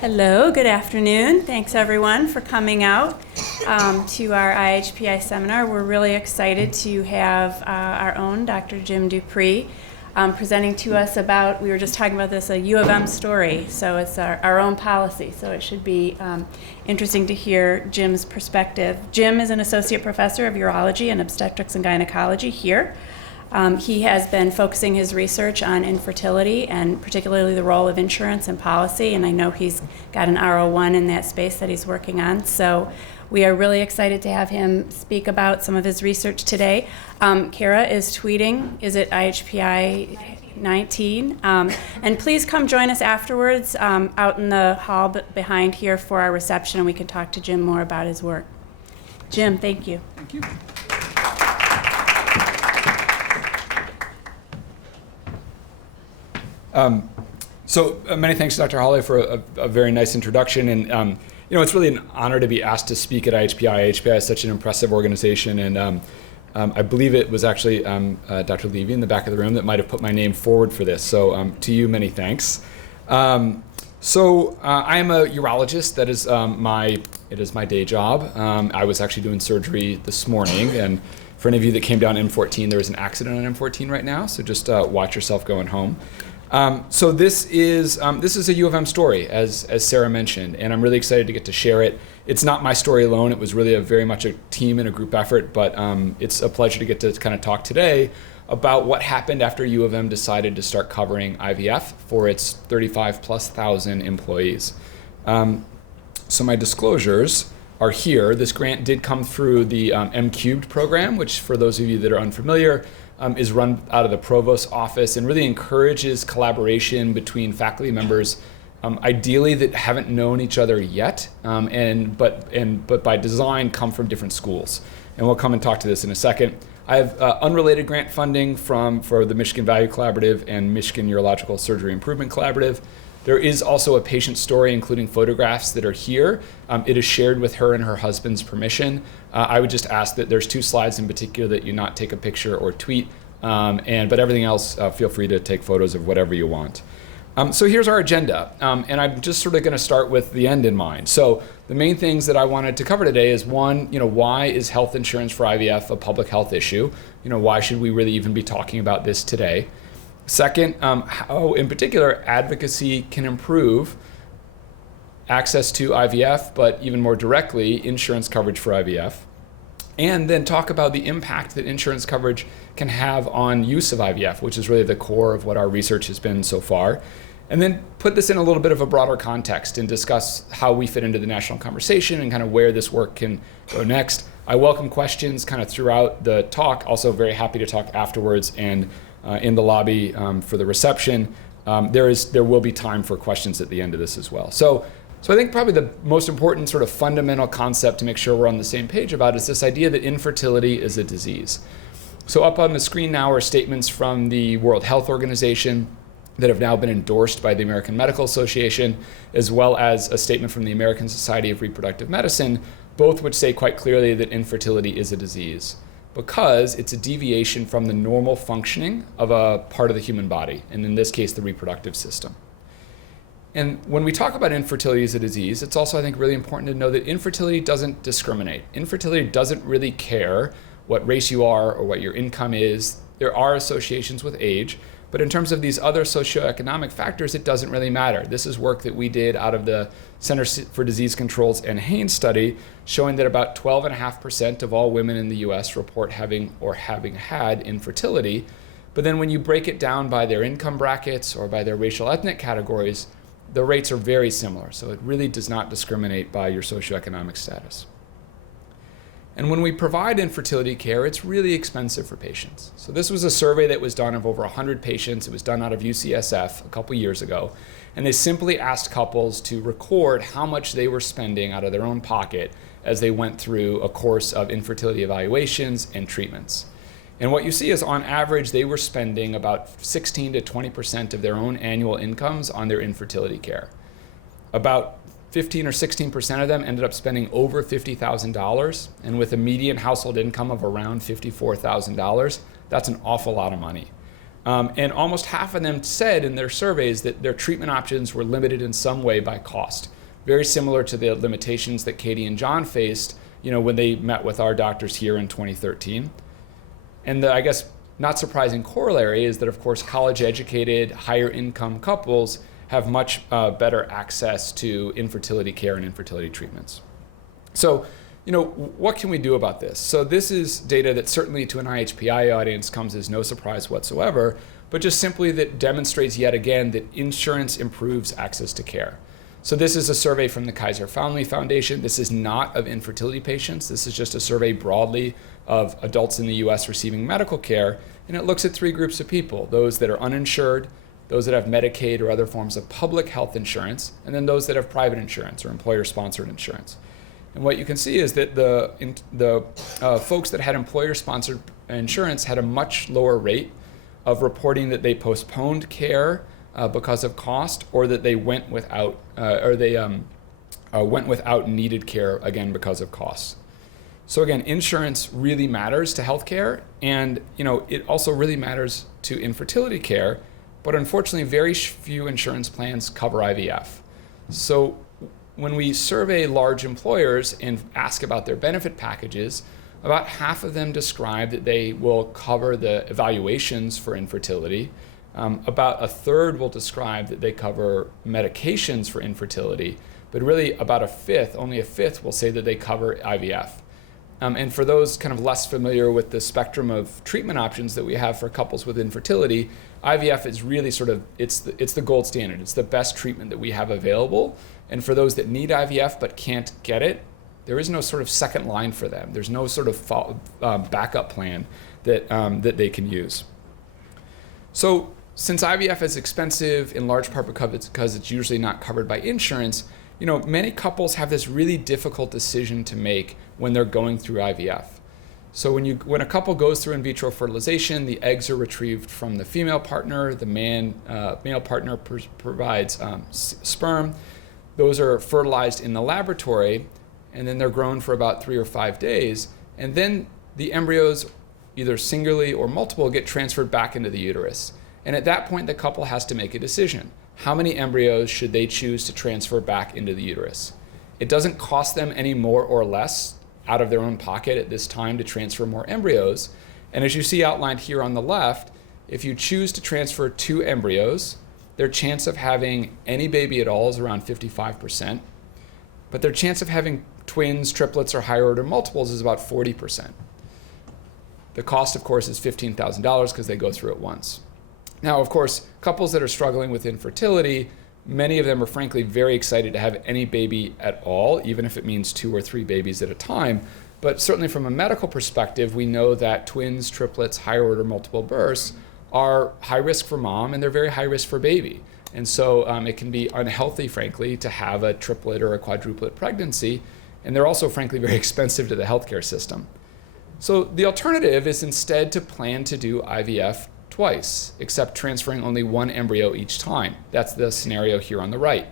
Hello, good afternoon. Thanks everyone for coming out to our IHPI seminar. We're really excited to have our own Dr. Jim Dupree presenting to us about, we were just talking about this, a U of M story. So it's our own policy. So it should be interesting to hear Jim's perspective. Jim is an associate professor of urology and obstetrics and gynecology here. He has been focusing his research on infertility and particularly the role of insurance and policy, and I know he's got an R01 in that space that he's working on. So we are really excited to have him speak about some of his research today. Kara is tweeting, is it IHPI 19? And please come join us afterwards out in the hall behind here for our reception, and we can talk to Jim more about his work. Jim, thank you. Thank you. Many thanks to Dr. Hawley for a very nice introduction, and it's really an honor to be asked to speak at IHPI. IHPI is such an impressive organization, and I believe it was actually Dr. Levy in the back of the room that might have put my name forward for this. So to you, many thanks. I am a urologist. That is it is my day job. I was actually doing surgery this morning, and for any of you that came down M14, there was an accident on M14 right now. So just watch yourself going home. So this is a U of M story, as Sarah mentioned, and I'm really excited to get to share it. It's not my story alone. It was really very much a team and a group effort, but it's a pleasure to get to kind of talk today about what happened after U of M decided to start covering IVF for its 35,000+ employees. So my disclosures are here. This grant did come through the M3 program, which for those of you that are unfamiliar, is run out of the provost's office and really encourages collaboration between faculty members, ideally that haven't known each other yet, but by design come from different schools. And we'll come and talk to this in a second. I have unrelated grant funding for the Michigan Value Collaborative and Michigan Urological Surgery Improvement Collaborative. There is also a patient story, including photographs that are here. It is shared with her and her husband's permission. I would just ask that there's 2 slides in particular that you not take a picture or tweet, but everything else, feel free to take photos of whatever you want. So here's our agenda, and I'm just sort of going to start with the end in mind. So the main things that I wanted to cover today is one, why is health insurance for IVF a public health issue? Why should we really even be talking about this today? Second, how in particular advocacy can improve access to IVF, but even more directly, insurance coverage for IVF. And then talk about the impact that insurance coverage can have on use of IVF, which is really the core of what our research has been so far. And then put this in a little bit of a broader context and discuss how we fit into the national conversation and kind of where this work can go next. I welcome questions kind of throughout the talk. Also very happy to talk afterwards and in the lobby for the reception. There will be time for questions at the end of this as well. So I think probably the most important sort of fundamental concept to make sure we're on the same page about is this idea that infertility is a disease. So up on the screen now are statements from the World Health Organization that have now been endorsed by the American Medical Association, as well as a statement from the American Society of Reproductive Medicine, both which say quite clearly that infertility is a disease, because it's a deviation from the normal functioning of a part of the human body, and in this case, the reproductive system. And when we talk about infertility as a disease, it's also, I think, really important to know that infertility doesn't discriminate. Infertility doesn't really care what race you are or what your income is. There are associations with age, but in terms of these other socioeconomic factors, it doesn't really matter. This is work that we did out of the Center for Disease Control's and Haynes study, showing that about 12.5% of all women in the US report having had infertility. But then when you break it down by their income brackets or by their racial ethnic categories, the rates are very similar. So it really does not discriminate by your socioeconomic status. And when we provide infertility care, it's really expensive for patients. So this was a survey that was done of over 100 patients. It was done out of UCSF a couple years ago. And they simply asked couples to record how much they were spending out of their own pocket as they went through a course of infertility evaluations and treatments. And what you see is on average, they were spending about 16 to 20% of their own annual incomes on their infertility care. About 15 or 16% of them ended up spending over $50,000, and with a median household income of around $54,000, that's an awful lot of money. And almost half of them said in their surveys that their treatment options were limited in some way by cost. Very similar to the limitations that Katie and John faced, when they met with our doctors here in 2013. And the, I guess, not surprising corollary is that, of course, college-educated, higher-income couples have much better access to infertility care and infertility treatments. So, what can we do about this? So this is data that certainly to an IHPI audience comes as no surprise whatsoever, but just simply that demonstrates yet again that insurance improves access to care. So this is a survey from the Kaiser Family Foundation. This is not of infertility patients. This is just a survey broadly of adults in the US receiving medical care, and it looks at three groups of people: those that are uninsured, those that have Medicaid or other forms of public health insurance, and then those that have private insurance or employer-sponsored insurance. And what you can see is that the folks that had employer-sponsored insurance had a much lower rate of reporting that they postponed care because of cost, or that they went without, went without needed care again because of costs. So again, insurance really matters to healthcare, and it also really matters to infertility care. But unfortunately, very few insurance plans cover IVF. So when we survey large employers and ask about their benefit packages, about half of them describe that they will cover the evaluations for infertility. About a third will describe that they cover medications for infertility, but really about only a fifth will say that they cover IVF. And for those kind of less familiar with the spectrum of treatment options that we have for couples with infertility, IVF is really it's the gold standard. It's the best treatment that we have available. And for those that need IVF but can't get it, there is no sort of second line for them. There's no sort of backup plan that they can use. So since IVF is expensive, in large part because it's usually not covered by insurance, many couples have this really difficult decision to make when they're going through IVF. So when a couple goes through in vitro fertilization, the eggs are retrieved from the female partner, the male partner provides sperm. Those are fertilized in the laboratory, and then they're grown for about 3 or 5 days, and then the embryos, either singularly or multiple, get transferred back into the uterus. And at that point, the couple has to make a decision. How many embryos should they choose to transfer back into the uterus? It doesn't cost them any more or less out of their own pocket at this time to transfer more embryos. And as you see outlined here on the left, if you choose to transfer 2 embryos, their chance of having any baby at all is around 55%, but their chance of having twins, triplets, or higher order multiples is about 40%. The cost, of course, is $15,000 because they go through it once. Now, of course, couples that are struggling with infertility, many of them are frankly very excited to have any baby at all, even if it means 2 or 3 babies at a time. But certainly from a medical perspective, we know that twins, triplets, higher order multiple births are high risk for mom, and they're very high risk for baby. And so it can be unhealthy, frankly, to have a triplet or a quadruplet pregnancy. And they're also, frankly, very expensive to the healthcare system. So the alternative is instead to plan to do IVF twice, except transferring only 1 embryo each time. That's the scenario here on the right.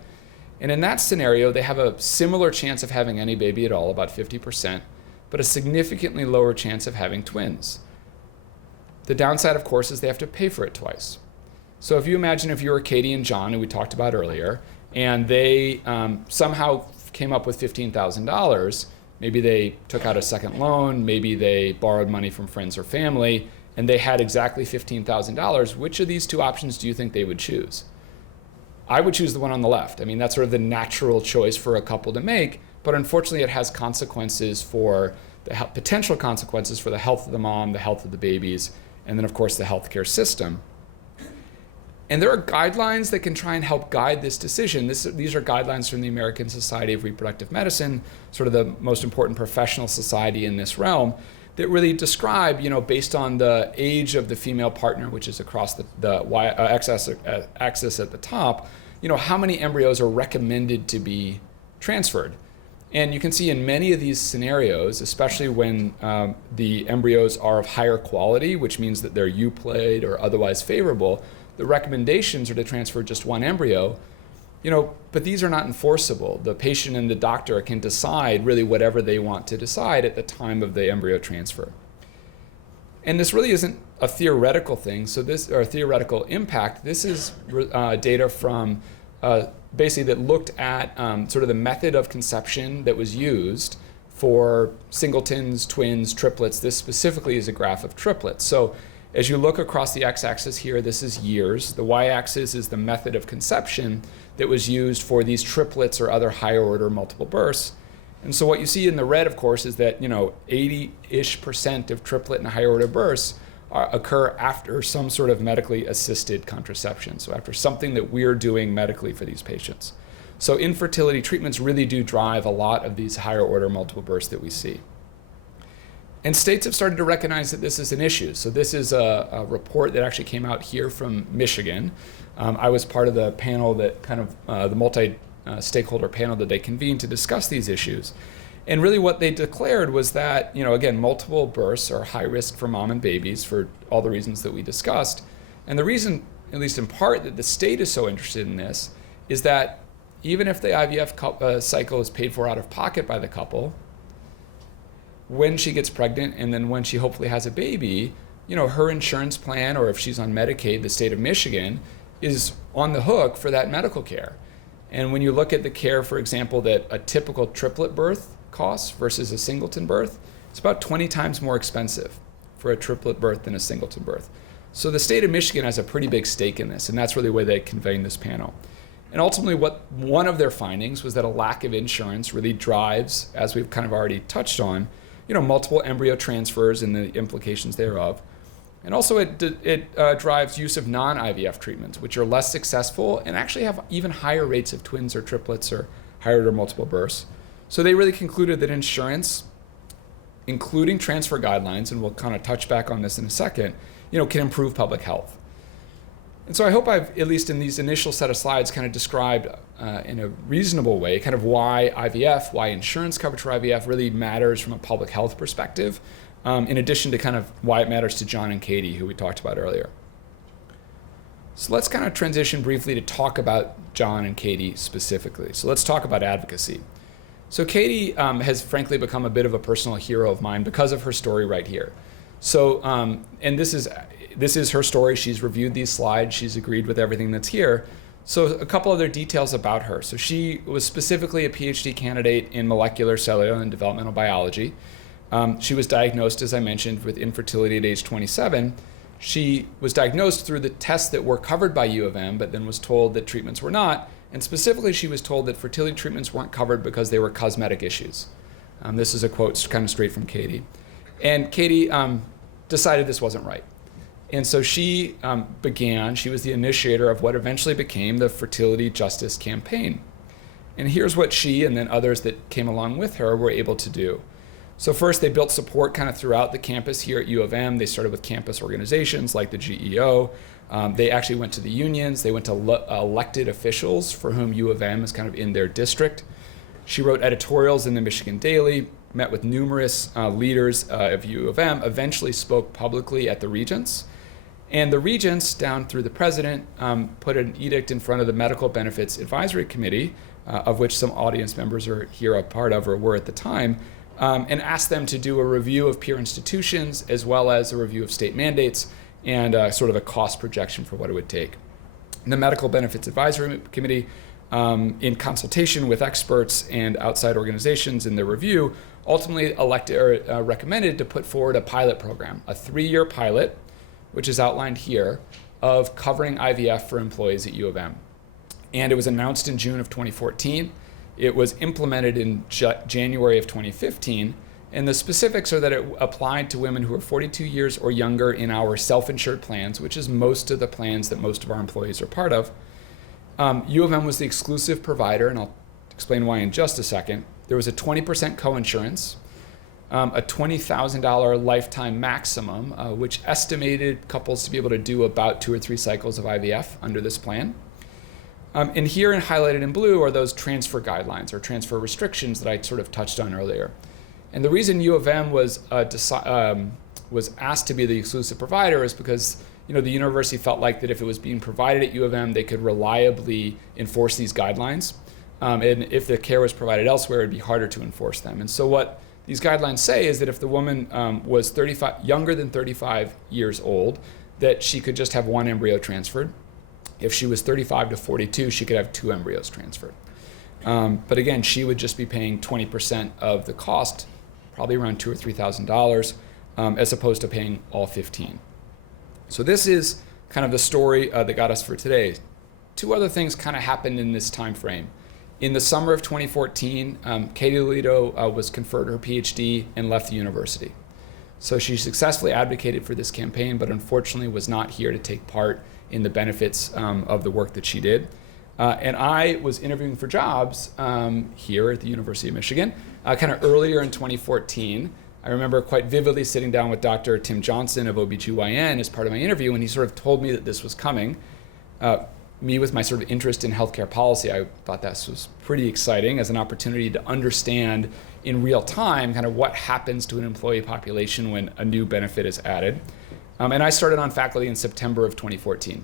And in that scenario, they have a similar chance of having any baby at all, about 50%, but a significantly lower chance of having twins. The downside, of course, is they have to pay for it twice. So if you imagine if you were Katie and John, who we talked about earlier, and they somehow came up with $15,000, maybe they took out a second loan, maybe they borrowed money from friends or family, and they had exactly $15,000, which of these 2 options do you think they would choose? I would choose the one on the left. I mean, that's sort of the natural choice for a couple to make, but unfortunately it has consequences for potential consequences for the health of the mom, the health of the babies, and then of course the healthcare system. And there are guidelines that can try and help guide this decision. These are guidelines from the American Society of Reproductive Medicine, sort of the most important professional society in this realm, that really describe, based on the age of the female partner, which is across the axis at the top, how many embryos are recommended to be transferred. And you can see in many of these scenarios, especially when the embryos are of higher quality, which means that they're euploid or otherwise favorable, the recommendations are to transfer just 1 embryo. But these are not enforceable. The patient and the doctor can decide really whatever they want to decide at the time of the embryo transfer. And this really isn't a theoretical thing. So this, or a theoretical impact, this is data from basically that looked at sort of the method of conception that was used for singletons, twins, triplets. This specifically is a graph of triplets. So as you look across the x-axis here, this is years. The y-axis is the method of conception that was used for these triplets or other higher order multiple births. And so what you see in the red, of course, is that 80-ish% of triplet and higher order births occur after some sort of medically assisted contraception. So after something that we're doing medically for these patients. So infertility treatments really do drive a lot of these higher order multiple births that we see. And states have started to recognize that this is an issue. So this is a report that actually came out here from Michigan. I was part of the panel that kind of the multi-stakeholder panel that they convened to discuss these issues. And really what they declared was that, again, multiple births are high risk for mom and babies for all the reasons that we discussed. And the reason, at least in part, that the state is so interested in this is that even if the IVF cycle is paid for out of pocket by the couple, when she gets pregnant and then when she hopefully has a baby, her insurance plan, or if she's on Medicaid, the state of Michigan is on the hook for that medical care. And when you look at the care, for example, that a typical triplet birth costs versus a singleton birth, it's about 20 times more expensive for a triplet birth than a singleton birth. So the state of Michigan has a pretty big stake in this, and that's really why they convened this panel. And ultimately, one of their findings was that a lack of insurance really drives, as we've kind of already touched on, multiple embryo transfers and the implications thereof. And also it drives use of non-IVF treatments, which are less successful and actually have even higher rates of twins or triplets or higher order multiple births. So they really concluded that insurance, including transfer guidelines, and we'll kind of touch back on this in a second, can improve public health. And so I hope I've, at least in these initial set of slides, kind of described in a reasonable way kind of why IVF, why insurance coverage for IVF really matters from a public health perspective, in addition to kind of why it matters to John and Katie, who we talked about earlier. So let's kind of transition briefly to talk about John and Katie specifically. So let's talk about advocacy. So Katie has frankly become a bit of a personal hero of mine because of her story right here. So, and this is her story. She's reviewed these slides. She's agreed with everything that's here. So a couple other details about her. So she was specifically a PhD candidate in molecular, cellular, and developmental biology. She was diagnosed, as I mentioned, with infertility at age 27. She was diagnosed through the tests that were covered by U of M, but then was told that treatments were not. And specifically, she was told that fertility treatments weren't covered because they were cosmetic issues. This is a quote kind of straight from Katie. And Katie decided this wasn't right. And so she she was the initiator of what eventually became the Fertility Justice Campaign. And here's what she and then others that came along with her were able to do. So first, they built support kind of throughout the campus here at U of M. They started with campus organizations like the GEO. They actually went to the unions. They went to elected officials for whom U of M is kind of in their district. She wrote editorials in the Michigan Daily, met with numerous leaders of U of M, eventually spoke publicly at the Regents. And the Regents, down through the president, put an edict in front of the Medical Benefits Advisory Committee, of which some audience members are here a part of or were at the time, and asked them to do a review of peer institutions as well as a review of state mandates and sort of a cost projection for what it would take. And the Medical Benefits Advisory Committee, in consultation with experts and outside organizations in their review, ultimately recommended to put forward a pilot program, a 3-year pilot, which is outlined here, of covering IVF for employees at U of M. And it was announced in June of 2014. It was implemented in January of 2015. And the specifics are that it applied to women who are 42 years or younger in our self-insured plans, which is most of the plans that most of our employees are part of. U of M was the exclusive provider, and I'll explain why in just a second. There was a 20% coinsurance, a $20,000 lifetime maximum, which estimated couples to be able to do about 2 or 3 cycles of IVF under this plan. And here and highlighted in blue are those transfer guidelines or transfer restrictions that I sort of touched on earlier. And the reason U of M was asked to be the exclusive provider is because the university felt like that if it was being provided at U of M, they could reliably enforce these guidelines. And if the care was provided elsewhere, it'd be harder to enforce them. And so what these guidelines say is that if the woman was younger than 35 years old, that she could just have one embryo transferred. If she was 35 to 42, she could have 2 embryos transferred. But again, she would just be paying 20% of the cost, probably around $2,000 or $3,000, as opposed to paying all 15. So this is kind of the story that got us for today. 2 other things kind of happened in this time frame. In the summer of 2014, Katie Lolito was conferred her PhD and left the university. So she successfully advocated for this campaign, but unfortunately was not here to take part in the benefits of the work that she did. And I was interviewing for jobs here at the University of Michigan, kind of earlier in 2014. I remember quite vividly sitting down with Dr. Tim Johnson of OBGYN as part of my interview, and he sort of told me that this was coming. Me with my sort of interest in healthcare policy, I thought this was pretty exciting as an opportunity to understand in real time kind of what happens to an employee population when a new benefit is added. And I started on faculty in September of 2014.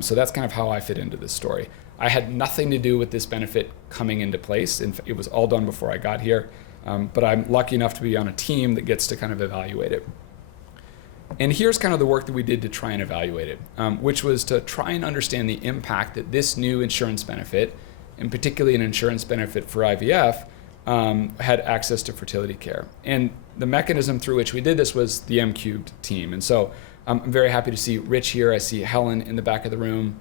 So that's kind of how I fit into this story. I had nothing to do with this benefit coming into place. It was all done before I got here. But I'm lucky enough to be on a team that gets to kind of evaluate it. And here's kind of the work that we did to try and evaluate it, which was to try and understand the impact that this new insurance benefit, and particularly an insurance benefit for IVF, had access to fertility care. And the mechanism through which we did this was the M-Cubed team. And so I'm very happy to see Rich here. I see Helen in the back of the room.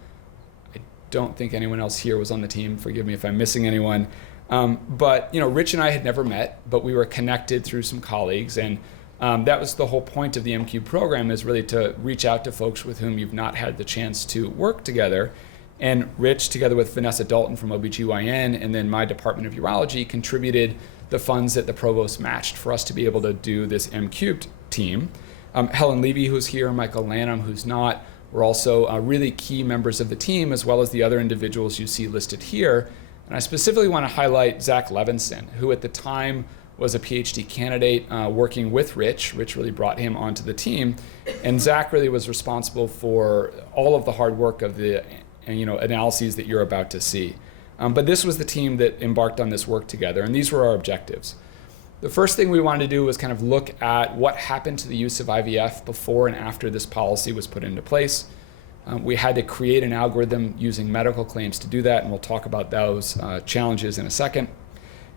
I don't think anyone else here was on the team. Forgive me if I'm missing anyone. But Rich and I had never met, but we were connected through some colleagues. And that was the whole point of the M-Cube program, is really to reach out to folks with whom you've not had the chance to work together. And Rich, together with Vanessa Dalton from OBGYN and then my Department of Urology, contributed the funds that the provost matched for us to be able to do this M-Cubed team. Helen Levy, who's here, Michael Lanham, who's not, were also really key members of the team, as well as the other individuals you see listed here. And I specifically want to highlight Zach Levinson, who at the time was a PhD candidate working with Rich. Rich really brought him onto the team. And Zach really was responsible for all of the hard work of the analyses that you're about to see. But this was the team that embarked on this work together, and these were our objectives. The first thing we wanted to do was kind of look at what happened to the use of IVF before and after this policy was put into place. We had to create an algorithm using medical claims to do that, and we'll talk about those challenges in a second.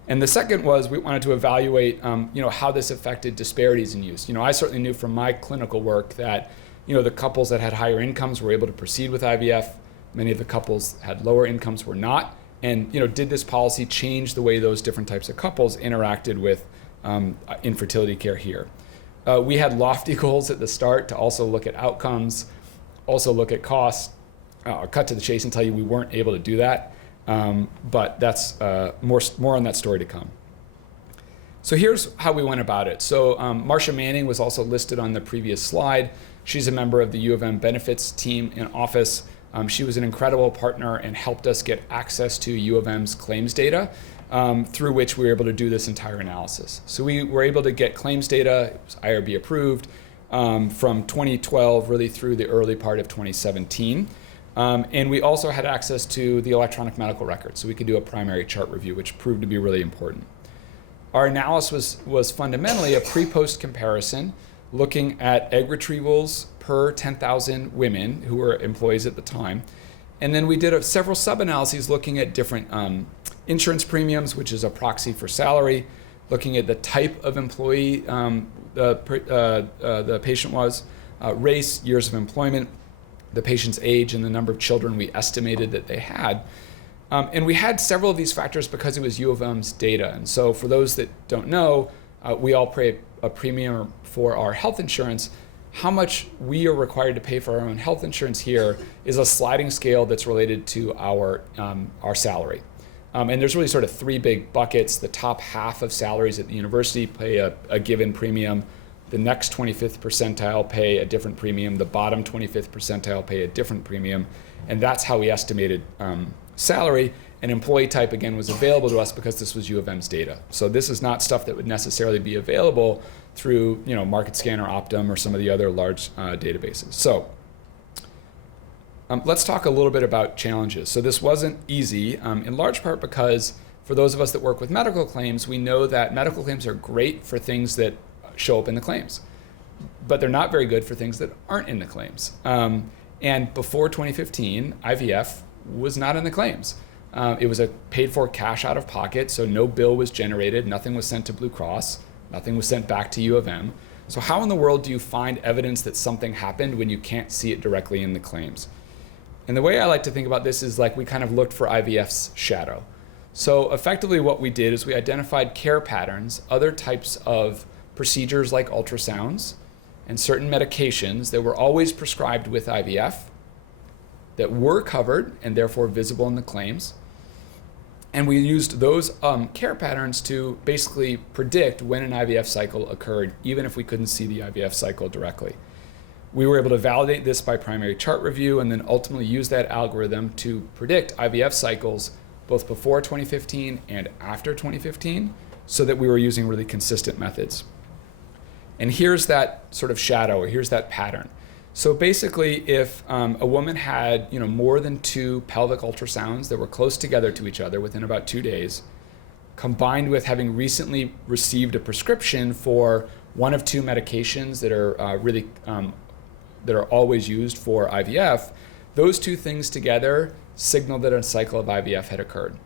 And the second was we wanted to evaluate how this affected disparities in use. I certainly knew from my clinical work that the couples that had higher incomes were able to proceed with IVF. Many of the couples had lower incomes were not. And did this policy change the way those different types of couples interacted with infertility care here? We had lofty goals at the start to also look at outcomes, also look at costs. I'll cut to the chase and tell you we weren't able to do that, but that's more on that story to come. So here's how we went about it. So Marcia Manning was also listed on the previous slide. She's a member of the U of M benefits team in office. She was an incredible partner and helped us get access to U of M's claims data, through which we were able to do this entire analysis. So we were able to get claims data, it was IRB approved, from 2012 really through the early part of 2017. And we also had access to the electronic medical record, so we could do a primary chart review, which proved to be really important. Our analysis was fundamentally a pre-post comparison, looking at egg retrievals per 10,000 women who were employees at the time. And then we did several sub-analyses looking at different insurance premiums, which is a proxy for salary, looking at the type of employee the patient was, race, years of employment, the patient's age, and the number of children we estimated that they had. And we had several of these factors because it was U of M's data. And so for those that don't know, we all pay a premium for our health insurance. How much we are required to pay for our own health insurance here is a sliding scale that's related to our salary. And there's really sort of 3 big buckets. The top half of salaries at the university pay a given premium. The next 25th percentile pay a different premium. The bottom 25th percentile pay a different premium. And that's how we estimated salary. And employee type, again, was available to us because this was U of M's data. So this is not stuff that would necessarily be available through MarketScan or Optum or some of the other large databases. So let's talk a little bit about challenges. So this wasn't easy, in large part because for those of us that work with medical claims, we know that medical claims are great for things that show up in the claims, but they're not very good for things that aren't in the claims. And before 2015, IVF was not in the claims. It was a paid for cash out of pocket, so no bill was generated, nothing was sent to Blue Cross, nothing was sent back to U of M. So how in the world do you find evidence that something happened when you can't see it directly in the claims? And the way I like to think about this is like we kind of looked for IVF's shadow. So effectively what we did is we identified care patterns, other types of procedures like ultrasounds, and certain medications that were always prescribed with IVF that were covered and therefore visible in the claims. And we used those care patterns to basically predict when an IVF cycle occurred, even if we couldn't see the IVF cycle directly. We were able to validate this by primary chart review and then ultimately use that algorithm to predict IVF cycles both before 2015 and after 2015, so that we were using really consistent methods. And here's that sort of shadow, or here's that pattern. So basically, if a woman had more than 2 pelvic ultrasounds that were close together to each other within about 2 days, combined with having recently received a prescription for one of 2 medications that are that are always used for IVF, those 2 things together signal that a cycle of IVF had occurred.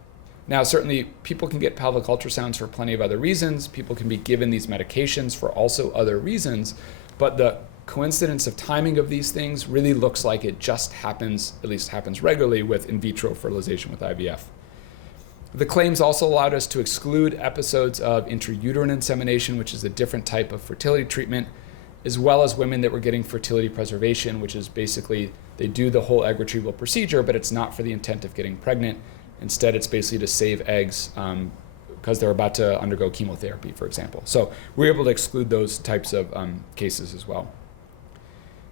Now, certainly people can get pelvic ultrasounds for plenty of other reasons. People can be given these medications for also other reasons, but the coincidence of timing of these things really looks like it just happens, at least happens regularly, with in vitro fertilization with IVF. The claims also allowed us to exclude episodes of intrauterine insemination, which is a different type of fertility treatment, as well as women that were getting fertility preservation, which is basically they do the whole egg retrieval procedure, but it's not for the intent of getting pregnant. Instead, it's basically to save eggs because they're about to undergo chemotherapy, for example. So we were able to exclude those types of cases as well.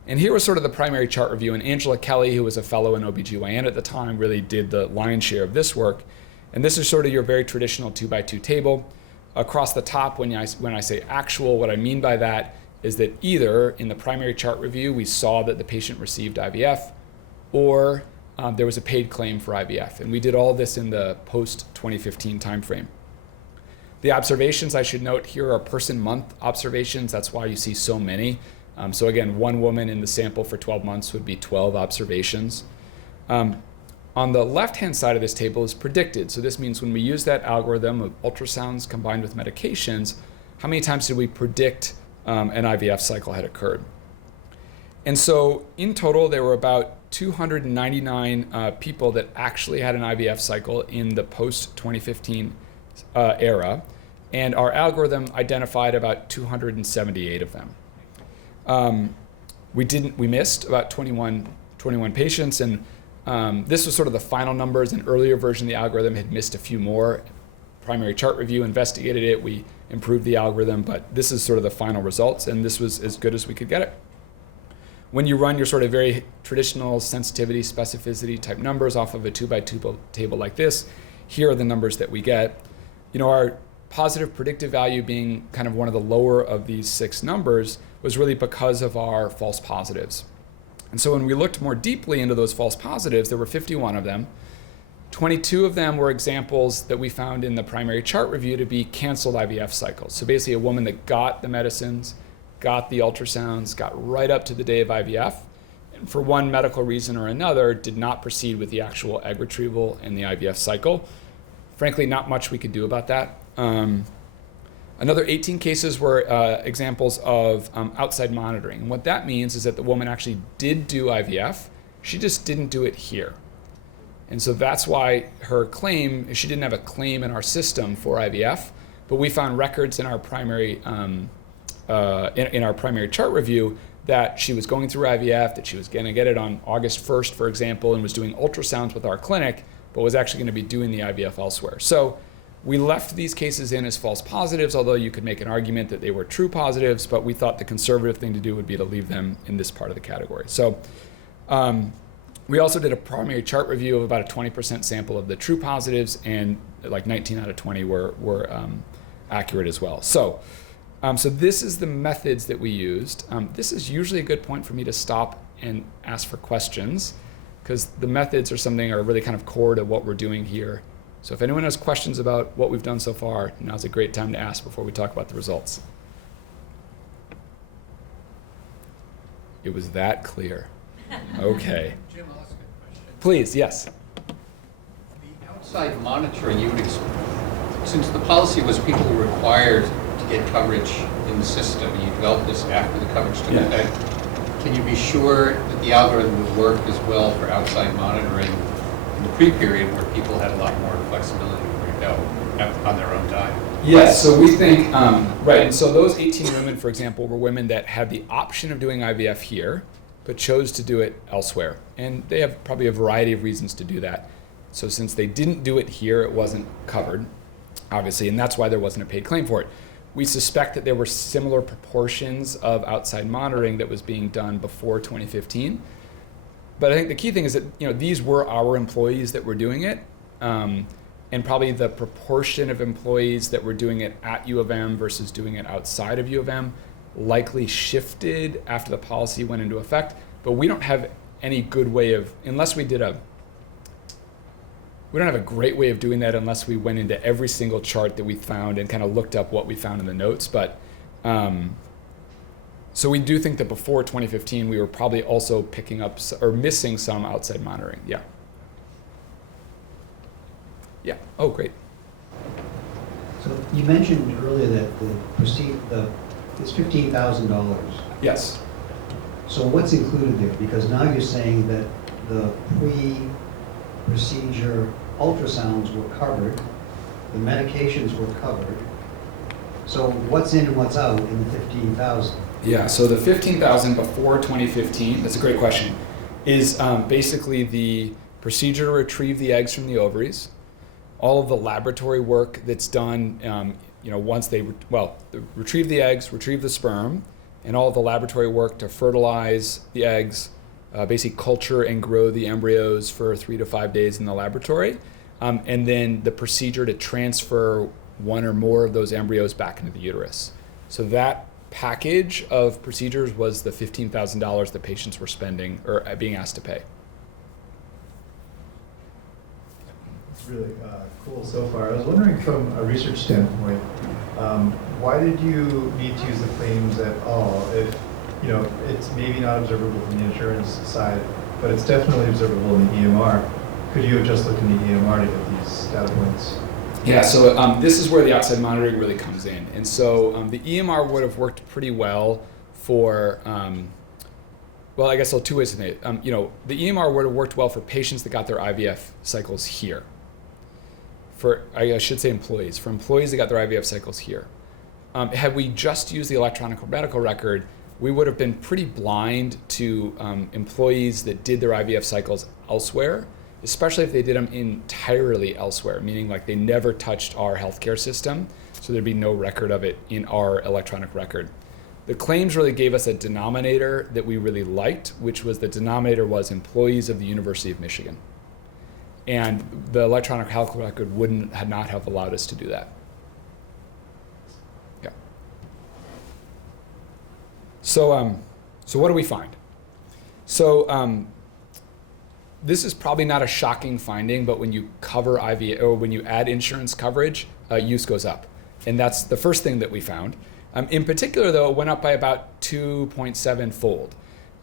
And here was sort of the primary chart review. And Angela Kelly, who was a fellow in OBGYN at the time, really did the lion's share of this work. And this is sort of your very traditional 2x2 table. Across the top, when I say actual, what I mean by that is that either in the primary chart review, we saw that the patient received IVF, or there was a paid claim for IVF. And we did all this in the post-2015 timeframe. The observations, I should note, here are person-month observations. That's why you see so many. So again, one woman in the sample for 12 months would be 12 observations. On the left-hand side of this table is predicted. So this means when we use that algorithm of ultrasounds combined with medications, how many times did we predict an IVF cycle had occurred? And so in total, there were about 299 people that actually had an IVF cycle in the post-2015 era, and our algorithm identified about 278 of them. We missed about 21 patients, and this was sort of the final numbers. An earlier version of the algorithm had missed a few more. Primary chart review investigated it. We improved the algorithm, but this is sort of the final results, and this was as good as we could get it. When you run your sort of very traditional sensitivity, specificity type numbers off of a 2x2 table like this, here are the numbers that we get. Our positive predictive value being kind of one of the lower of these 6 numbers was really because of our false positives. And so when we looked more deeply into those false positives, there were 51 of them. 22 of them were examples that we found in the primary chart review to be canceled IVF cycles. So basically a woman that got the medicines, got the ultrasounds, got right up to the day of IVF, and for one medical reason or another did not proceed with the actual egg retrieval and the IVF cycle. Frankly, not much we could do about that. Another 18 cases were examples of outside monitoring. And what that means is that the woman actually did do IVF, she just didn't do it here. And so that's why her claim, she didn't have a claim in our system for IVF, but we found records in our primary in our primary chart review that she was going through IVF, that she was going to get it on August 1st, for example, and was doing ultrasounds with our clinic, but was actually going to be doing the IVF elsewhere. So we left these cases in as false positives, although you could make an argument that they were true positives, but we thought the conservative thing to do would be to leave them in this part of the category. So we also did a primary chart review of about a 20% sample of the true positives, and like 19 out of 20 were accurate as well. So this is the methods that we used. This is usually a good point for me to stop and ask for questions, because the methods are really kind of core to what we're doing here. So if anyone has questions about what we've done so far, now's a great time to ask before we talk about the results. It was that clear. Okay. Jim, I'll ask a question. Please, yes. The outside monitoring, since the policy was people were required to get coverage in the system, and you developed this after the coverage took effect, can you be sure that the algorithm would work as well for outside monitoring in the pre-period where people had a lot more flexibility where to go on their own time? Yes, so we think, right, and so those 18 women, for example, were women that had the option of doing IVF here, but chose to do it elsewhere. And they have probably a variety of reasons to do that. So since they didn't do it here, it wasn't covered, obviously, and that's why there wasn't a paid claim for it. We suspect that there were similar proportions of outside monitoring that was being done before 2015. But I think the key thing is that these were our employees that were doing it, and probably the proportion of employees that were doing it at U of M versus doing it outside of U of M likely shifted after the policy went into effect. But we don't have any good way of, unless we did we don't have a great way of doing that unless we went into every single chart that we found and kind of looked up what we found in the notes. But so we do think that before 2015, we were probably also picking up or missing some outside monitoring. Yeah. Yeah. Oh, great. So you mentioned earlier that it's $15,000. Yes. So what's included there? Because now you're saying that the pre-procedure ultrasounds were covered, the medications were covered. So what's in and what's out in the $15,000? Yeah. So the $15,000 before 2015. That's a great question. Is basically the procedure to retrieve the eggs from the ovaries, all of the laboratory work that's done, once they retrieve the eggs, retrieve the sperm, and all of the laboratory work to fertilize the eggs, basically culture and grow the embryos for 3 to 5 days in the laboratory, and then the procedure to transfer one or more of those embryos back into the uterus. So that package of procedures was the $15,000 that patients were spending or being asked to pay. Really cool so far. I was wondering from a research standpoint, why did you need to use the claims at all? If it's maybe not observable from the insurance side, but it's definitely observable in the EMR. Could you have just looked in the EMR to get these data points? Yeah, so this is where the outside monitoring really comes in. And so the EMR would have worked pretty well for, I guess two ways to say it. The EMR would have worked well for patients that got their IVF cycles here. I should say employees. For employees that got their IVF cycles here. Had we just used the electronic medical record, we would have been pretty blind to employees that did their IVF cycles elsewhere, especially if they did them entirely elsewhere, meaning like they never touched our healthcare system, so there'd be no record of it in our electronic record. The claims really gave us a denominator that we really liked, which was the denominator was employees of the University of Michigan. And the electronic health record had not have allowed us to do that. Yeah. So what do we find? So this is probably not a shocking finding, but when you cover IVF or when you add insurance coverage, use goes up, and that's the first thing that we found. In particular, though, it went up by about 2.7-fold.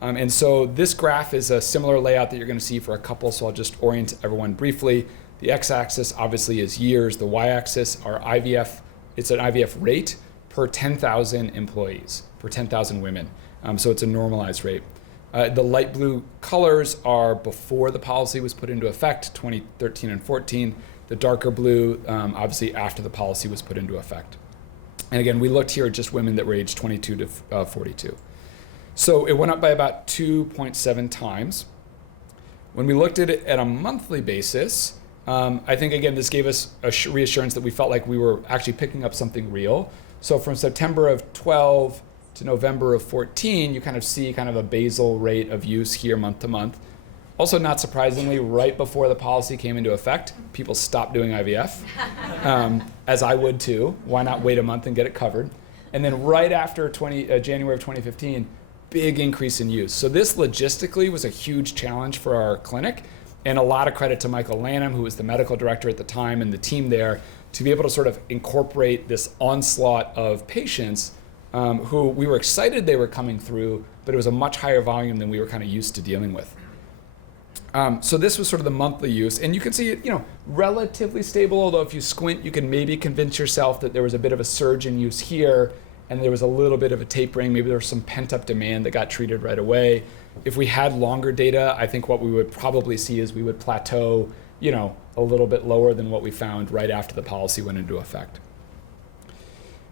And so this graph is a similar layout that you're going to see for a couple, so I'll just orient everyone briefly. The x-axis obviously is years. The y-axis are IVF. It's an IVF rate per 10,000 employees, per 10,000 women. So it's a normalized rate. The light blue colors are before the policy was put into effect, 2013 and 14. The darker blue, obviously after the policy was put into effect. And again, we looked here at just women that were aged 22 to 42. So it went up by about 2.7 times. When we looked at it at a monthly basis, I think, again, this gave us a reassurance that we felt like we were actually picking up something real. So from September of 12 to November of 14, you kind of see kind of a basal rate of use here month to month. Also, not surprisingly, right before the policy came into effect, people stopped doing IVF, as I would too. Why not wait a month and get it covered? And then right after January of 2015, big increase in use. So this logistically was a huge challenge for our clinic. And a lot of credit to Michael Lanham, who was the medical director at the time, and the team there, to be able to sort of incorporate this onslaught of patients who we were excited they were coming through, but it was a much higher volume than we were kind of used to dealing with. So this was sort of the monthly use, and you can see it, relatively stable, although if you squint, you can maybe convince yourself that there was a bit of a surge in use here, and there was a little bit of a tapering. Maybe there was some pent-up demand that got treated right away. If we had longer data, I think what we would probably see is we would plateau, a little bit lower than what we found right after the policy went into effect.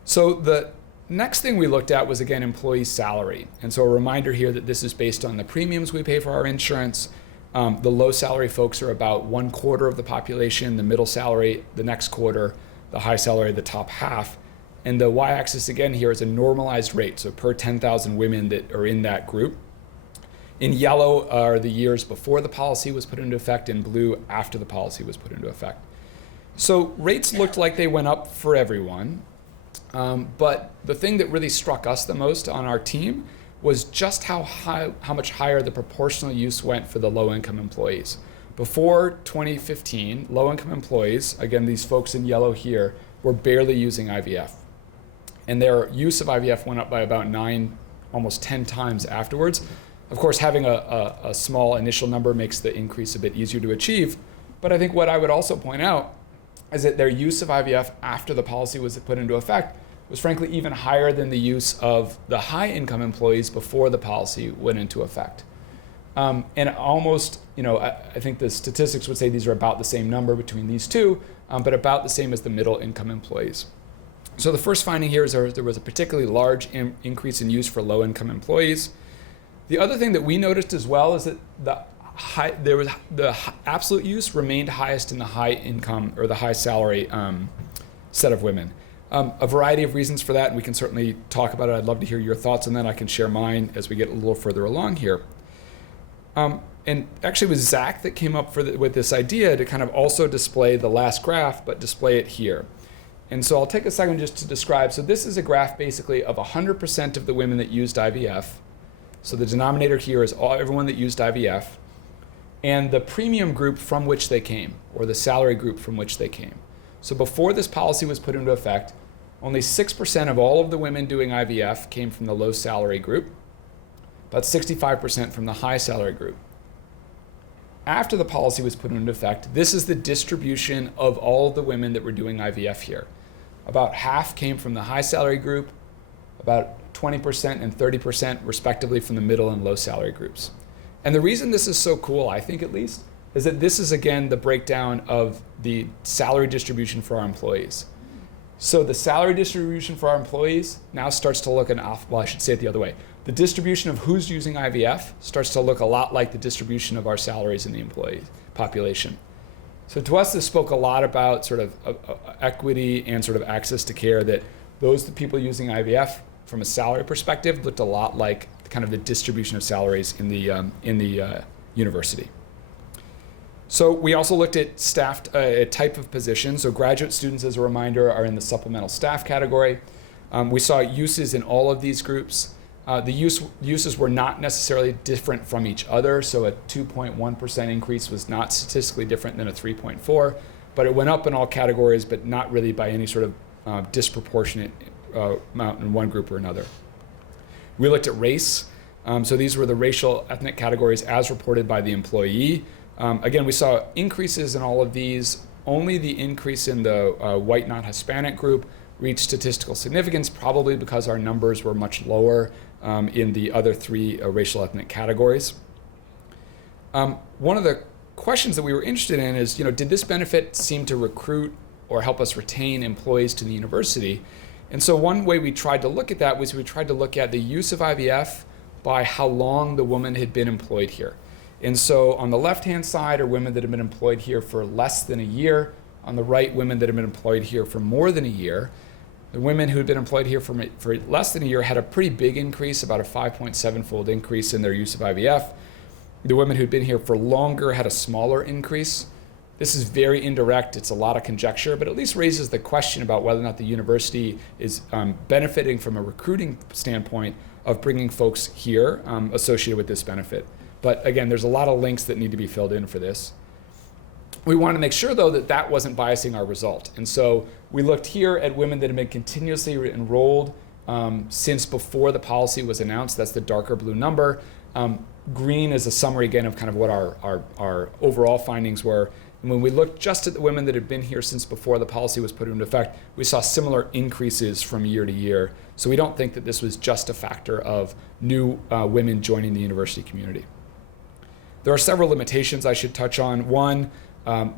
So the next thing we looked at was, again, employee salary. And so a reminder here that this is based on the premiums we pay for our insurance. The low salary folks are about 1/4 of the population, the middle salary, the next quarter, the high salary, the top half. And the y-axis again here is a normalized rate, so per 10,000 women that are in that group. In yellow are the years before the policy was put into effect, in blue after the policy was put into effect. So rates looked like they went up for everyone, but the thing that really struck us the most on our team was just how much higher the proportional use went for the low-income employees. Before 2015, low-income employees, again these folks in yellow here, were barely using IVF. And their use of IVF went up by about 9, almost 10 times afterwards. Of course, having a small initial number makes the increase a bit easier to achieve. But I think what I would also point out is that their use of IVF after the policy was put into effect was frankly even higher than the use of the high income employees before the policy went into effect. And almost, I think the statistics would say these are about the same number between these two, but about the same as the middle income employees. So the first finding here is there was a particularly large increase in use for low income employees. The other thing that we noticed as well is that the absolute use remained highest in the high income or the high salary set of women. A variety of reasons for that, and we can certainly talk about it. I'd love to hear your thoughts on that. I can share mine as we get a little further along here. And actually it was Zach that came up with this idea to kind of also display the last graph, but display it here. And so I'll take a second just to describe. So this is a graph basically of 100% of the women that used IVF. So the denominator here is everyone that used IVF, and the premium group from which they came, or the salary group from which they came. So before this policy was put into effect, only 6% of all of the women doing IVF came from the low salary group, about 65% from the high salary group. After the policy was put into effect, this is the distribution of all of the women that were doing IVF here. About half came from the high salary group, about 20% and 30% respectively from the middle and low salary groups. And the reason this is so cool, I think at least, is that this is again the breakdown of the salary distribution for our employees. So the salary distribution for our employees now starts to look I should say it the other way. The distribution of who's using IVF starts to look a lot like the distribution of our salaries in the employee population. So to us, this spoke a lot about sort of equity and sort of access to care, that those people using IVF from a salary perspective looked a lot like kind of the distribution of salaries in the university. So we also looked at staff type of position. So graduate students, as a reminder, are in the supplemental staff category. We saw uses in all of these groups. The uses were not necessarily different from each other. So a 2.1% increase was not statistically different than a 3.4, but it went up in all categories, but not really by any sort of disproportionate amount in one group or another. We looked at race. So these were the racial ethnic categories as reported by the employee. Again, we saw increases in all of these. Only the increase in the white non-Hispanic group reached statistical significance, probably because our numbers were much lower in the other three racial ethnic categories. One of the questions that we were interested in is, did this benefit seem to recruit or help us retain employees to the university? And so one way we tried to look at that was we tried to look at the use of IVF by how long the woman had been employed here. And so on the left-hand side are women that have been employed here for less than a year. On the right, women that have been employed here for more than a year. The women who had been employed here for less than a year had a pretty big increase, about a 5.7-fold increase in their use of IVF. The women who'd been here for longer had a smaller increase. This is very indirect, it's a lot of conjecture, but at least raises the question about whether or not the university is benefiting from a recruiting standpoint of bringing folks here associated with this benefit. But again, there's a lot of links that need to be filled in for this. We want to make sure, though, that that wasn't biasing our result. And so we looked here at women that had been continuously enrolled since before the policy was announced. That's the darker blue number. Green is a summary, again, of kind of what our overall findings were. And when we looked just at the women that had been here since before the policy was put into effect, we saw similar increases from year to year. So we don't think that this was just a factor of new women joining the university community. There are several limitations I should touch on. One,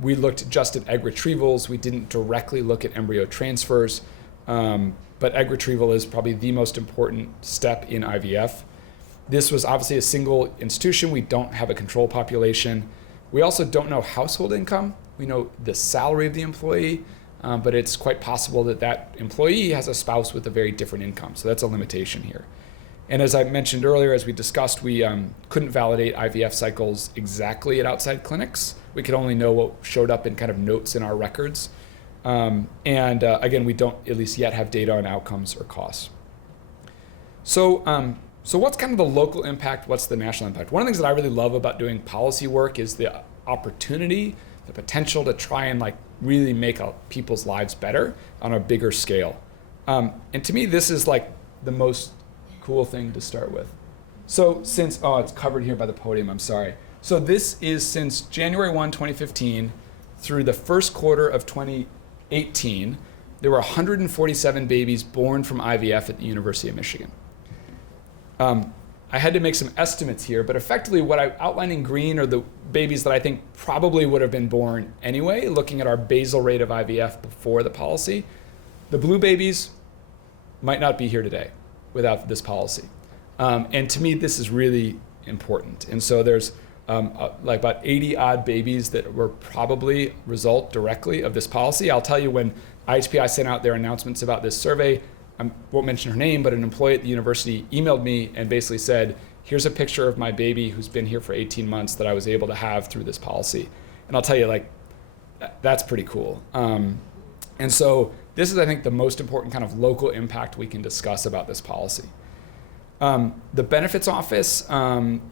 we looked just at egg retrievals. We didn't directly look at embryo transfers, but egg retrieval is probably the most important step in IVF. This was obviously a single institution. We don't have a control population. We also don't know household income. We know the salary of the employee, but it's quite possible that that employee has a spouse with a very different income. So that's a limitation here. And as I mentioned earlier, as we discussed, we couldn't validate IVF cycles exactly at outside clinics. We could only know what showed up in kind of notes in our records. Again, we don't at least yet have data on outcomes or costs. So what's kind of the local impact? What's the national impact? One of the things that I really love about doing policy work is the opportunity, the potential to try and like really make people's lives better on a bigger scale. And to me, this is like the most cool thing to start with. So since, it's covered here by the podium, I'm sorry. So this is since January 1, 2015 through the first quarter of 2018, there were 147 babies born from IVF at the University of Michigan. I had to make some estimates here, but effectively what I outlined in green are the babies that I think probably would have been born anyway, looking at our basal rate of IVF before the policy. The blue babies might not be here today without this policy. And to me, this is really important. And so there's like about 80 odd babies that were probably result directly of this policy. I'll tell you, when IHPI sent out their announcements about this survey, I won't mention her name, but an employee at the university emailed me and basically said, here's a picture of my baby who's been here for 18 months that I was able to have through this policy. And I'll tell you, like, that's pretty cool. And so this is, I think, the most important kind of local impact we can discuss about this policy. The benefits office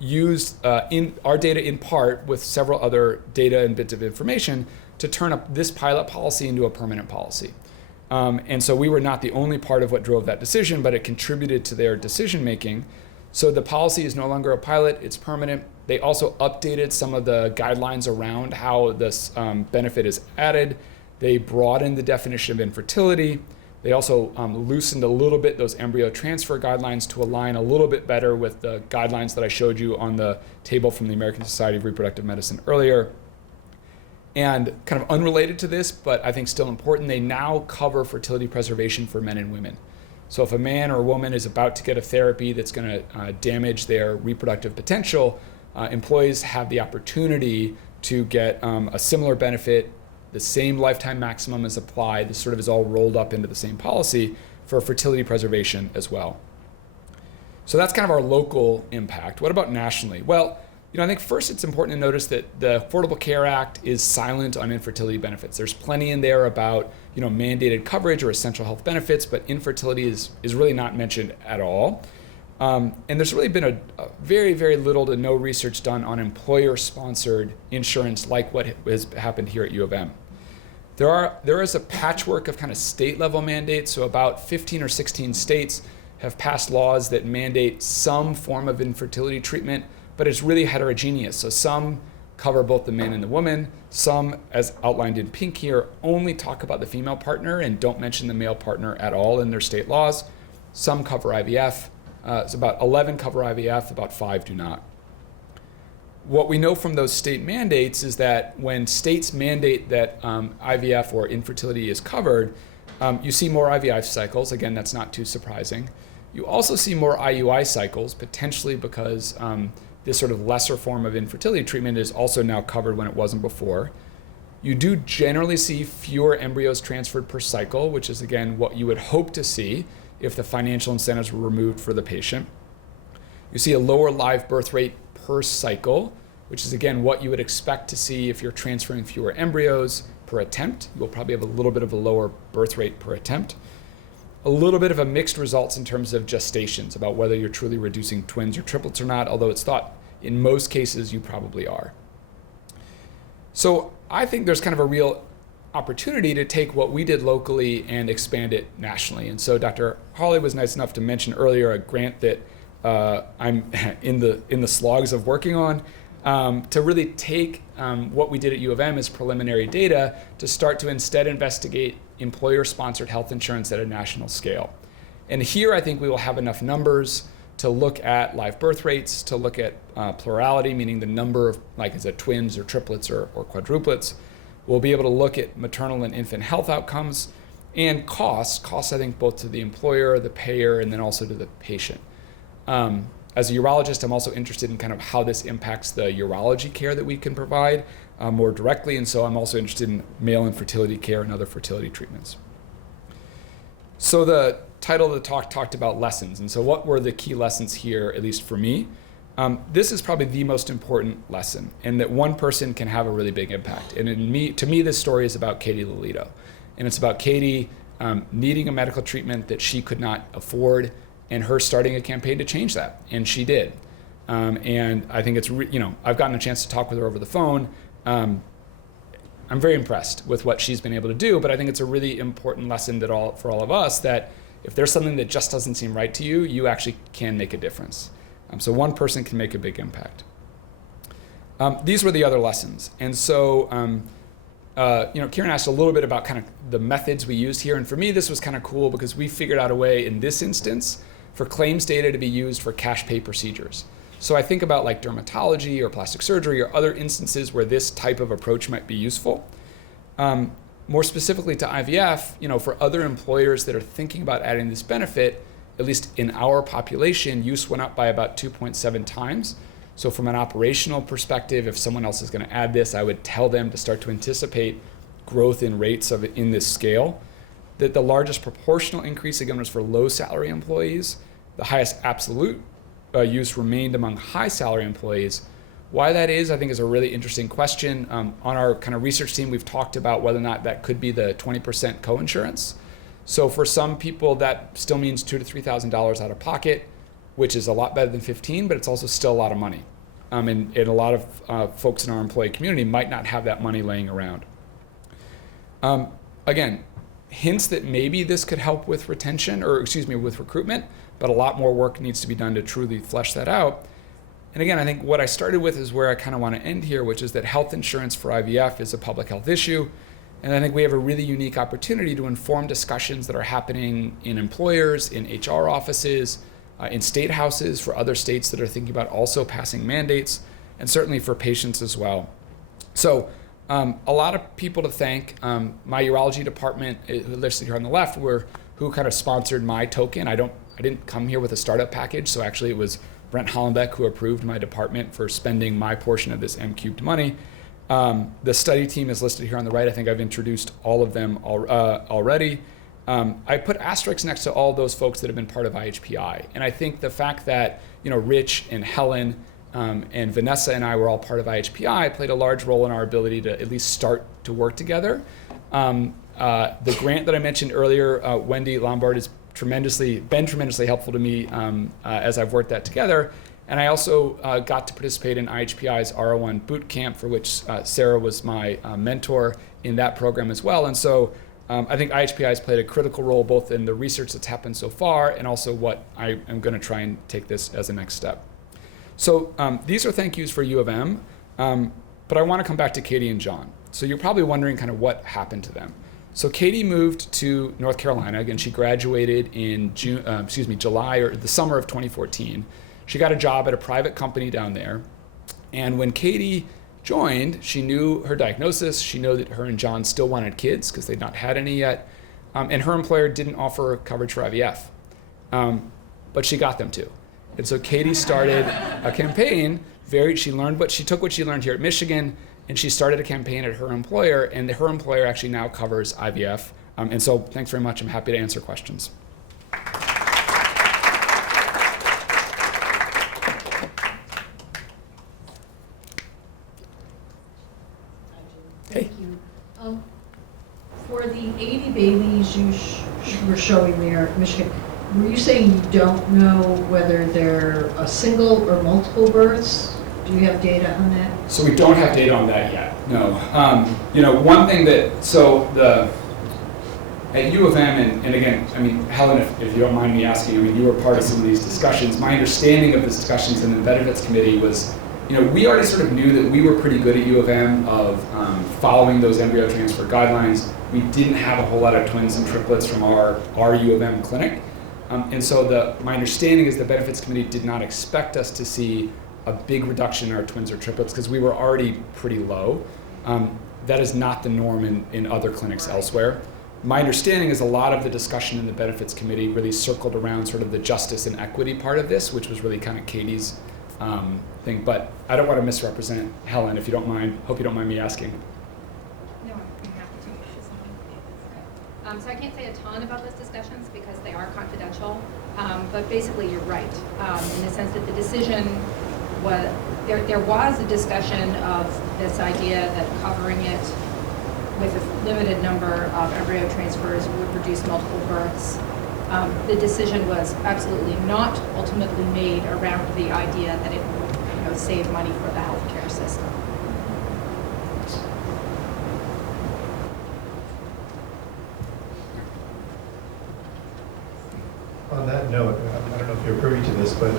used in our data in part with several other data and bits of information to turn up this pilot policy into a permanent policy. And so we were not the only part of what drove that decision, but it contributed to their decision making. So the policy is no longer a pilot, it's permanent. They also updated some of the guidelines around how this benefit is added. They broadened the definition of infertility. They also loosened a little bit those embryo transfer guidelines to align a little bit better with the guidelines that I showed you on the table from the American Society of Reproductive Medicine earlier. And kind of unrelated to this, but I think still important, they now cover fertility preservation for men and women. So if a man or a woman is about to get a therapy that's going to damage their reproductive potential, employees have the opportunity to get a similar benefit. The same lifetime maximum is applied. This sort of is all rolled up into the same policy for fertility preservation as well. So that's kind of our local impact. What about nationally? Well, I think first it's important to notice that the Affordable Care Act is silent on infertility benefits. There's plenty in there about mandated coverage or essential health benefits, but infertility is really not mentioned at all. And there's really been a very, very little to no research done on employer-sponsored insurance like what has happened here at U of M. There is a patchwork of kind of state-level mandates, so about 15 or 16 states have passed laws that mandate some form of infertility treatment, but it's really heterogeneous. So some cover both the man and the woman. Some, as outlined in pink here, only talk about the female partner and don't mention the male partner at all in their state laws. Some cover IVF. It's about 11 cover IVF, about 5 do not. What we know from those state mandates is that when states mandate that IVF or infertility is covered, you see more IVF cycles. Again, that's not too surprising. You also see more IUI cycles, potentially because this sort of lesser form of infertility treatment is also now covered when it wasn't before. You do generally see fewer embryos transferred per cycle, which is, again, what you would hope to see if the financial incentives were removed for the patient. You see a lower live birth rate per cycle, which is, again, what you would expect to see if you're transferring fewer embryos per attempt. You'll probably have a little bit of a lower birth rate per attempt. A little bit of a mixed results in terms of gestations, about whether you're truly reducing twins or triplets or not, although it's thought in most cases you probably are. So I think there's kind of a real opportunity to take what we did locally and expand it nationally. And so Dr. Hawley was nice enough to mention earlier a grant that I'm in the slogs of working on, to really take what we did at U of M as preliminary data to start to instead investigate employer-sponsored health insurance at a national scale. And here I think we will have enough numbers to look at live birth rates, to look at plurality, meaning the number of, like, is it twins or triplets or quadruplets. We'll be able to look at maternal and infant health outcomes, and costs I think both to the employer, the payer, and then also to the patient. As a urologist, I'm also interested in kind of how this impacts the urology care that we can provide more directly, and so I'm also interested in male infertility care and other fertility treatments. So the title of the talk talked about lessons, and so what were the key lessons here, at least for me? This is probably the most important lesson, and that one person can have a really big impact. And to me, this story is about Katie Lolito, and it's about Katie needing a medical treatment that she could not afford, and her starting a campaign to change that, and she did. And I think it's I've gotten a chance to talk with her over the phone. I'm very impressed with what she's been able to do, but I think it's a really important lesson for all of us, that if there's something that just doesn't seem right to you, you actually can make a difference. So one person can make a big impact. These were the other lessons. And so, Kieran asked a little bit about kind of the methods we used here. And for me, this was kind of cool because we figured out a way in this instance for claims data to be used for cash pay procedures. So I think about like dermatology or plastic surgery or other instances where this type of approach might be useful. More specifically to IVF, for other employers that are thinking about adding this benefit, at least in our population, use went up by about 2.7 times. So from an operational perspective, if someone else is going to add this, I would tell them to start to anticipate growth in rates of it in this scale. That the largest proportional increase, again, was for low salary employees. The highest absolute use remained among high salary employees. Why that is, I think, is a really interesting question. On our kind of research team, we've talked about whether or not that could be the 20% coinsurance. So for some people, that still means $2,000 to $3,000 out of pocket, which is a lot better than 15, but it's also still a lot of money. And a lot of folks in our employee community might not have that money laying around. Again, hints that maybe this could help with retention, with recruitment, but a lot more work needs to be done to truly flesh that out. And again, I think what I started with is where I kind of want to end here, which is that health insurance for IVF is a public health issue. And I think we have a really unique opportunity to inform discussions that are happening in employers, in HR offices, in state houses for other states that are thinking about also passing mandates, and certainly for patients as well. So a lot of people to thank. My urology department, listed here on the left, who kind of sponsored my token. I didn't come here with a startup package, so actually it was Brent Hollenbeck who approved my department for spending my portion of this M-cubed money. The study team is listed here on the right. I think I've introduced all of them already. I put asterisks next to all those folks that have been part of IHPI. And I think the fact that Rich and Helen and Vanessa and I were all part of IHPI played a large role in our ability to at least start to work together. The grant that I mentioned earlier, Wendy Lombard, has been tremendously helpful to me as I've worked that together. And I also got to participate in IHPI's R01 boot camp, for which Sarah was my mentor in that program as well. And so I think IHPI has played a critical role both in the research that's happened so far and also what I am going to try and take this as a next step. So these are thank yous for U of M, but I want to come back to Katie and John. So you're probably wondering kind of what happened to them. So Katie moved to North Carolina. Again, she graduated in July or the summer of 2014. She got a job at a private company down there. And when Katie joined, she knew her diagnosis. She knew that her and John still wanted kids because they'd not had any yet. And her employer didn't offer coverage for IVF, but she got them to. And so Katie started a campaign. She took what she learned here at Michigan, and she started a campaign at her employer, and her employer actually now covers IVF. And so thanks very much. I'm happy to answer questions. Thank you. For the 80 babies you were showing there in Michigan, were you saying you don't know whether they're a single or multiple births? Do you have data on that? So we don't have data on that yet, no. One thing at U of M, and again, I mean, Helen, if you don't mind me asking, I mean, you were part of some of these discussions. My understanding of the discussions in the benefits committee was, we already sort of knew that we were pretty good at U of M of following those embryo transfer guidelines. We didn't have a whole lot of twins and triplets from our U of M clinic. And so my understanding is the benefits committee did not expect us to see a big reduction in our twins or triplets because we were already pretty low. That is not the norm in other clinics elsewhere. My understanding is a lot of the discussion in the benefits committee really circled around sort of the justice and equity part of this, which was really kind of Katie's thing. But I don't want to misrepresent Helen, if you don't mind. Hope you don't mind me asking. No, I'm happy to. So I can't say a ton about those discussions because they are confidential. But basically, you're right in the sense that the decision was there was a discussion of this idea that covering it with a limited number of embryo transfers would reduce multiple births. The decision was absolutely not ultimately made around the idea that it would save money for the healthcare system. On that note, I don't know if you're privy to this, but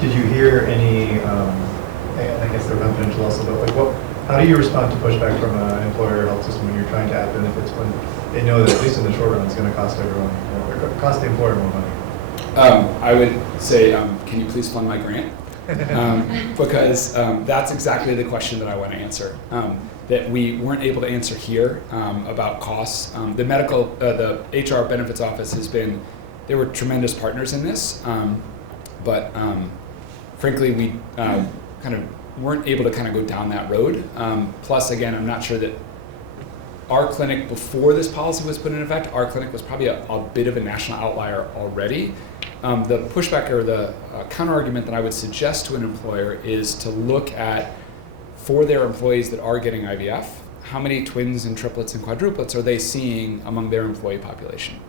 did you hear any, and I guess they're confidential also, but like how do you respond to pushback from an employer health system when you're trying to add benefits when they know that at least in the short run it's going to cost everyone, or cost the employer more money? I would say, can you please fund my grant? Because that's exactly the question that I want to answer. That we weren't able to answer here about costs. The HR benefits office they were tremendous partners in this, but frankly, we kind of weren't able to kind of go down that road. Plus, again, I'm not sure that our clinic, before this policy was put in effect, our clinic was probably a bit of a national outlier already. The pushback or the counter-argument that I would suggest to an employer is to look at, for their employees that are getting IVF, how many twins and triplets and quadruplets are they seeing among their employee population?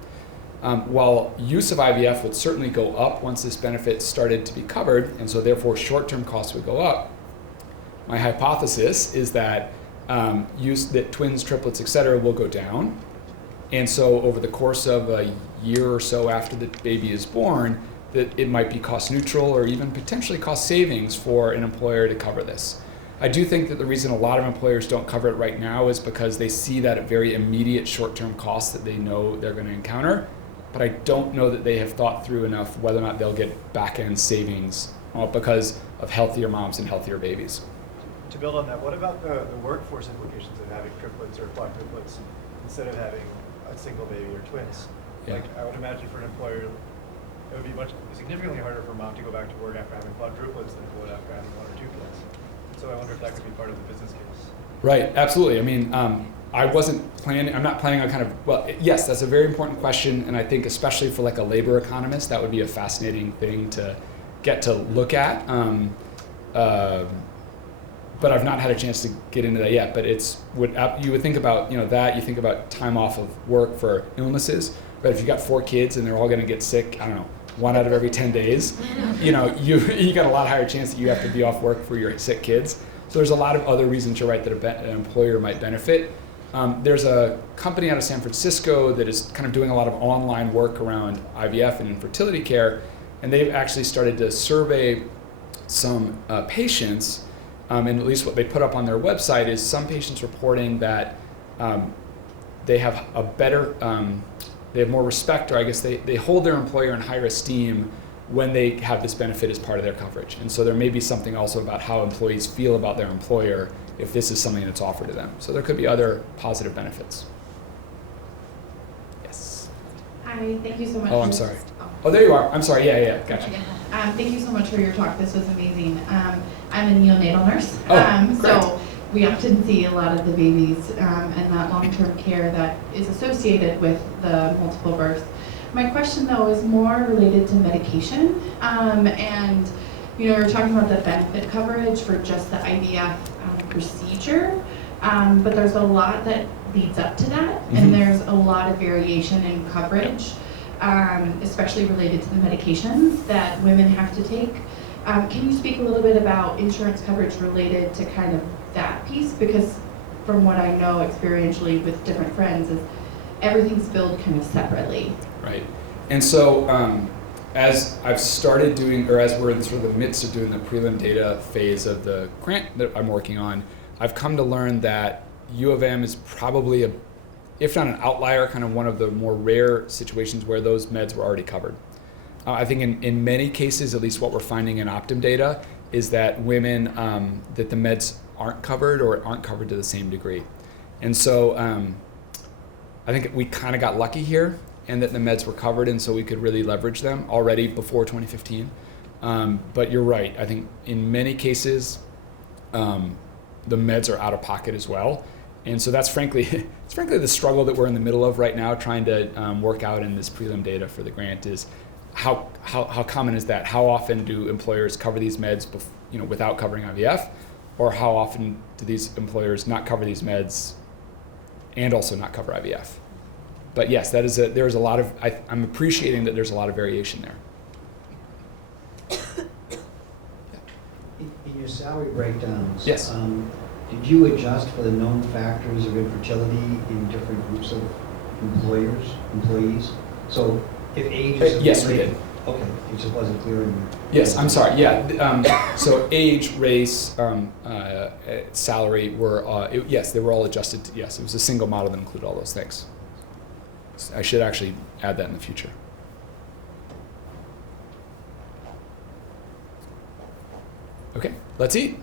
While use of IVF would certainly go up once this benefit started to be covered, and so therefore short-term costs would go up, my hypothesis is that that twins, triplets, et cetera, will go down. And so over the course of a year or so after the baby is born, that it might be cost neutral or even potentially cost savings for an employer to cover this. I do think that the reason a lot of employers don't cover it right now is because they see that very immediate short-term costs that they know they're going to encounter. But I don't know that they have thought through enough whether or not they'll get back-end savings because of healthier moms and healthier babies. To build on that, what about the workforce implications of having triplets or quadruplets instead of having a single baby or twins? Yeah. Like, I would imagine for an employer, it would be significantly harder for a mom to go back to work after having quadruplets than it would after having one or two kids. So I wonder if that could be part of the business case. Right, absolutely. I mean, I'm not planning on yes, that's a very important question, and I think especially for like a labor economist, that would be a fascinating thing to get to look at. But I've not had a chance to get into that yet. But you would think about that. You think about time off of work for illnesses. But if you got 4 kids and they're all going to get sick, I don't know, 1 out of every 10 days, you got a lot higher chance that you have to be off work for your sick kids. So there's a lot of other reasons, you're right, that an employer might benefit. There's a company out of San Francisco that is kind of doing a lot of online work around IVF and infertility care, and they've actually started to survey some patients. And at least what they put up on their website is some patients reporting that they have they have more respect, or I guess they hold their employer in higher esteem when they have this benefit as part of their coverage. And so there may be something also about how employees feel about their employer if this is something that's offered to them. So there could be other positive benefits. Yes. Hi, thank you so much. Oh, I'm sorry. Oh, there you are. I'm sorry. Yeah, gotcha. Thank you so much for your talk. This was amazing. I'm a neonatal nurse. Oh, so we often see a lot of the babies and that long-term care that is associated with the multiple births. My question, though, is more related to medication. And, we're talking about the benefit coverage for just the IVF procedure, but there's a lot that leads up to that, and there's a lot of variation in coverage, especially related to the medications that women have to take. Can you speak a little bit about insurance coverage related to kind of that piece? Because from what I know experientially with different friends is everything's billed kind of separately. Right. And so as I've started doing, or as we're in sort of the midst of doing the prelim data phase of the grant that I'm working on, I've come to learn that U of M is probably if not an outlier, kind of one of the more rare situations where those meds were already covered. I think in many cases, at least what we're finding in Optum data, is that women, that the meds aren't covered or aren't covered to the same degree. And so I think we kind of got lucky here, and that the meds were covered, and so we could really leverage them already before 2015. But you're right, I think in many cases, the meds are out of pocket as well. And so that's frankly the struggle that we're in the middle of right now, trying to work out in this prelim data for the grant is how common is that? How often do employers cover these meds without covering IVF? Or how often do these employers not cover these meds and also not cover IVF? But yes, there's a lot of, I'm appreciating that there's a lot of variation there. In your salary breakdowns, Yes. Did you adjust for the known factors of infertility in different groups of employees? So if age is yes, we did. Okay, it just wasn't clear in your... Yes, I'm sorry. Yeah. So age, race, salary were yes, they were all adjusted. Yes, it was a single model that included all those things. I should actually add that in the future. Okay, let's eat.